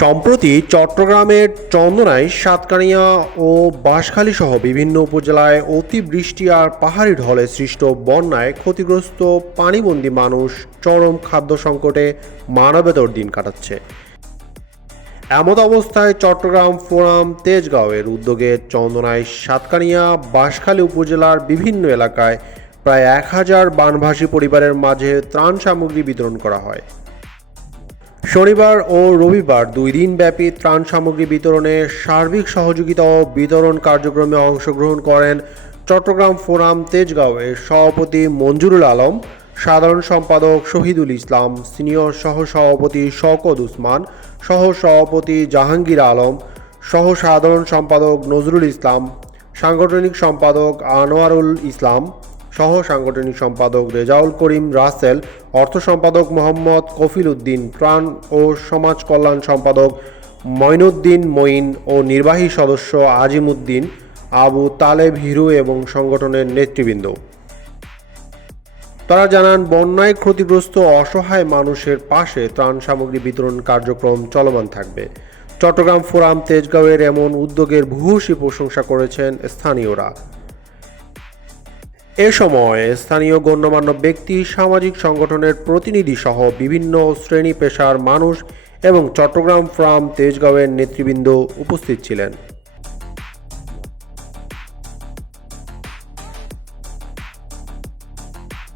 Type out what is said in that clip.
সম্প্রতি চট্টগ্রামের চন্দনাইশ, সাতকানিয়া ও বাঁশখালী সহ বিভিন্ন উপজেলায় অতিবৃষ্টি আর পাহাড়ি ঢলে সৃষ্ট বন্যায় ক্ষতিগ্রস্ত পানিবন্দী মানুষ চরম খাদ্য সংকটে মানবেতর দিন কাটাচ্ছে। এমত অবস্থায় চট্টগ্রাম ফোরাম তেজগাঁওয়ের উদ্যোগে চন্দনাইশ, সাতকানিয়া, বাঁশখালী উপজেলার বিভিন্ন এলাকায় প্রায় 1000 বানভাসী পরিবারের মাঝে ত্রাণ সামগ্রী বিতরণ করা হয়। শনিবার ও রবিবার 2 দিনব্যাপী ত্রাণ সামগ্রী বিতরণে সার্বিক সহযোগিতা ও বিতরণ কার্যক্রমে অংশগ্রহণ করেন চট্টগ্রাম ফোরাম তেজগাঁওয়ের সভাপতি মঞ্জুরুল আলম, সাধারণ সম্পাদক শহীদুল ইসলাম, সিনিয়র সহ-সভাপতি শওকত উসমান, সহ-সভাপতি জাহাঙ্গীর আলম, সহ-সাধারণ সম্পাদক নজরুল ইসলাম, সাংগঠনিক সম্পাদক আনোয়ারুল ইসলাম, সহ সাংগঠনিক সম্পাদক রেজাউল করিম রাসেল, অর্থ সম্পাদক মোহাম্মদ কফিল উদ্দিন, ত্রাণ ও সমাজ কল্যাণ সম্পাদক মঈনুদ্দিন মঈন ও নির্বাহী সদস্য আজিম উদ্দিন, আবু তালেব হিরু এবং সংগঠনের নেতৃবৃন্দ। তারা জানান, বন্যায় ক্ষতিগ্রস্ত অসহায় মানুষের পাশে ত্রাণ সামগ্রী বিতরণ কার্যক্রম চলমান থাকবে। চট্টগ্রাম ফোরাম তেজগাঁওয়ের এমন উদ্যোগের ভূয়সী প্রশংসা করেছেন স্থানীয়রা। এ সময় স্থানীয় গণ্যমান্য ব্যক্তি, সামাজিক সংগঠনের প্রতিনিধি সহ বিভিন্ন শ্রেণী পেশার মানুষ এবং চট্টগ্রাম ফোরাম তেজগাঁওয়ের নেতৃবৃন্দ উপস্থিত ছিলেন।